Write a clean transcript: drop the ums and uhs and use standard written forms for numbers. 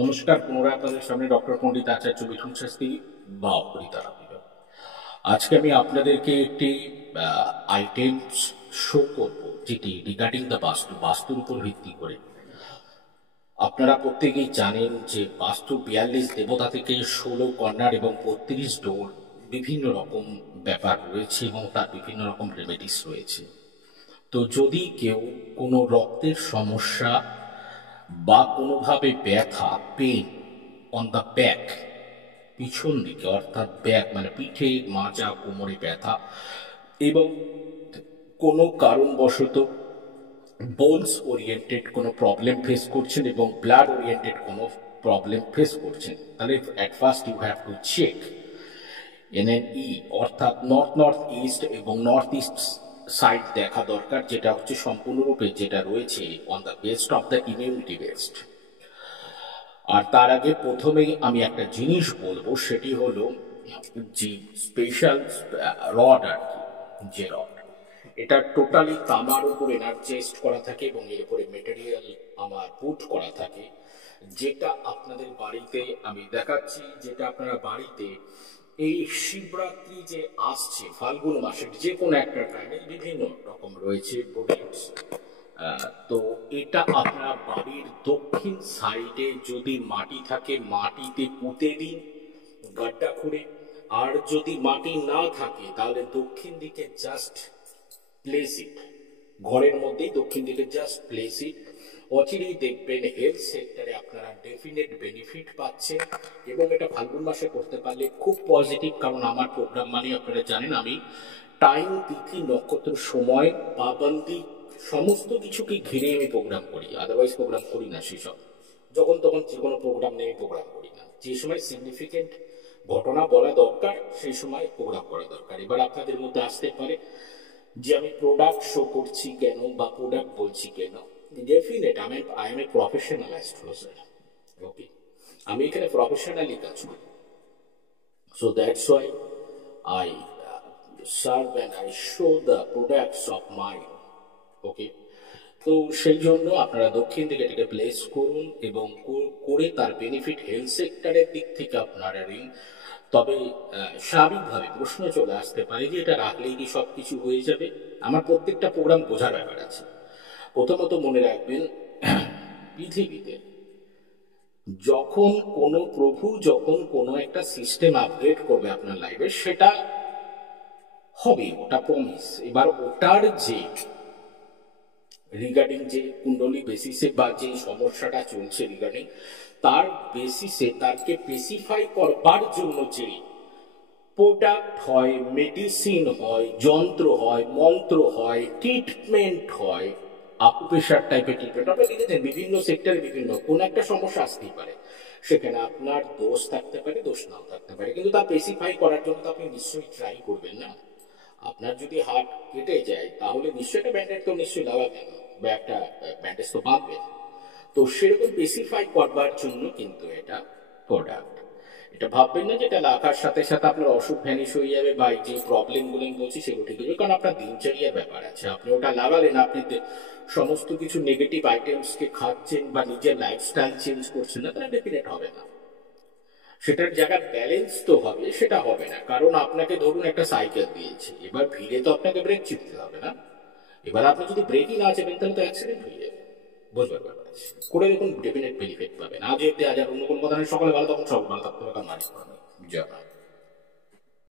নমস্কার, পুনরায় আপনাদের সামনে ডক্টর পণ্ডিত আচার্য মিঠুন শাস্ত্রী বা অপরিতারা। আজকে আমি আপনাদেরকে একটি আইটেম শো করব, যেটি রিগার্ডিং দ্য বাস্তুর উপর ভিত্তি করে। আপনারা প্রত্যেকেই জানেন যে বাস্তু 42 দেবতা থেকে 16 কর্নার এবং 32 ডোর বিভিন্ন রকম ব্যাপার রয়েছে এবং তার বিভিন্ন রকম রেমেডিস রয়েছে। তো যদি কেউ কোনো রক্তের সমস্যা বা কোনোভাবে ব্যথা, পেন অন দ্য ব্যাক, পিছন দিকে অর্থাৎ ব্যাক মানে পিঠে, মাজা, কোমরে ব্যথা, এবং কোনো কারণবশত বোনস ওরিয়েন্টেড কোনো প্রবলেম ফেস করছেন এবং ব্লাড ওরিয়েন্টেড কোনো প্রবলেম ফেস করছেন, তাহলে at first you have to check NNE অর্থাৎ নর্থ ইস্ট এবং নর্থ ইস্ট সাইড দেখা দরকার, যেটা হচ্ছে সম্পূর্ণরূপে যেটা রয়েছে on the best of the immunity best. আর তার আগে প্রথমেই আমি একটা জিনিস বলবো, সেটি হলো যে স্পেশাল রড আর কি, যে রড, এটা টোটালি তামার উপর এনার্জাইজড করা থাকে এবং এর উপরে মেটেরিয়াল আমার পুট করা থাকে, যেটা আপনাদের বাড়িতে আমি দেখাচ্ছি, যেটা আপনারা বাড়িতে এই শিবরাত্রি যে আসছে ফাল্গুন মাসের যে কোনো একটা টাইমে বিভিন্ন রকম রয়েছে প্রোডাক্টস। তো এটা আপনারা বাড়ির দক্ষিণ সাইডে যদি মাটি থাকে মাটিতে পুঁতে দিন গাড্ডা খুঁড়ে, আর যদি মাটি না থাকে তাহলে দক্ষিণ দিকে জাস্ট প্লেস ইট, ঘরের মধ্যেই দক্ষিণ দিকে জাস্ট প্লেস ইট। অচিরেই দেখবেন হেলথ সেক্টরে আপনারা ডেফিনেট বেনিফিট পাচ্ছেন এবং এটা ফাল্গুন মাসে করতে পারলে খুব পজিটিভ। কারণ আমার প্রোগ্রাম মানে আপনারা জানেন আমি টাইম, তিথি, নক্ষত্র, সময়, পাবন্দি সমস্ত কিছুকে ঘিরে আমি প্রোগ্রাম করি, আদারওয়াইজ প্রোগ্রাম করি না। সেসব যখন তখন যে কোনো প্রোগ্রাম নিয়ে আমি প্রোগ্রাম করি না, যে সময় সিগনিফিকেন্ট ঘটনা বলা দরকার সেই সময় প্রোগ্রাম করা দরকার। এবার আপনাদের মধ্যে আসতে পারে যে আমি প্রোডাক্ট শো করছি কেন বা প্রোডাক্ট বলছি কেন। Definite I am a professional astrologer, okay, আমি এখানে প্রফেশনালি কাজ করি। So that's why I serve and I show the products of my, okay. তো সেই জন্য আপনারা দক্ষিণ দিকে এটাকে প্লেস করুন এবং করে তার বেনিফিট হেলথ সেক্টরের দিক থেকে আপনারা নিন। তবে স্বাভাবিকভাবে প্রশ্ন চলে আসতে পারে যে এটা রাখলেই কি সব কিছু হয়ে যাবে? আমার প্রত্যেকটা প্রোগ্রাম বোঝার ব্যাপার আছে। প্রথমত মনে রাখবেন, পৃথিবীতে যখন কোনো প্রভু যখন কোনো একটা সিস্টেম আপগ্রেড করবে আপনার লাইফে, সেটা হবে, ওটা প্রমিস। এবার ওটার যে রিগার্ডিং যে কুণ্ডলী বেসিসে বা যে সমস্যাটা চলছে রিগার্ডিং তার বেসিসে তাকে স্পেসিফাই করবার জন্য যে প্রোডাক্ট হয়, মেডিসিন হয়, যন্ত্র হয়, মন্ত্র হয়, ট্রিটমেন্ট হয়, আকুপেশার টাইপের ট্রিটমেন্ট, আপনি দেখেছেন বিভিন্ন সেক্টরে বিভিন্ন কোন একটা সমস্যা আসতেই পারে, সেখানে আপনার দোষ থাকতে পারে, দোষ নাও থাকতে পারে, কিন্তু তা স্পেসিফাই করার জন্য তো আপনি নিশ্চয়ই ট্রাই করবেন না। আপনার যদি হাত কেটে যায় তাহলে নিশ্চয়ই একটা ব্যান্ডেজ তো নিশ্চয়ই লাগাবেন বা একটা ব্যান্ডেজ তো বাঁধবেন। তো সেরকম স্পেসিফাই করবার জন্য কিন্তু এটা প্রোডাক্ট। এটা ভাববেন না যে এটা লাগার সাথে সাথে আপনার অসুখ ভ্যানিশ হয়ে যাবে বা এই যে প্রবলেমগুলো আমি বলছি সেগুলো ঠিক হবে, কারণ আপনার দিনচর্যার ব্যাপার আছে। আপনি ওটা লাগালেন, আপনি সমস্ত কিছু নেগেটিভ আইটেমসকে খাচ্ছেন বা নিজের লাইফস্টাইল চেঞ্জ করছেন না, তাহলে ডেফিনেট হবে না। সেটার জায়গায় ব্যালেন্স তো হবে, সেটা হবে না। কারণ আপনাকে ধরুন একটা সাইকেল দিয়েছে, এবার ভিড়ে তো আপনাকে ব্রেক চিপতে হবে না। এবার আপনি যদি ব্রেকই না চেপেন তাহলে তো অ্যাক্সিডেন্ট হয়ে যাবে, বুঝবার ব্যাপার আছে। করে দেখুন, ডেফিনেট বেনিফিট পাবেন। আজ অব্দি আজ আর অন্য কোনো কথা নেই। সকালে ভালো তখন সব ভালো থাকতে হবে, কারণ মালিক জয় মা।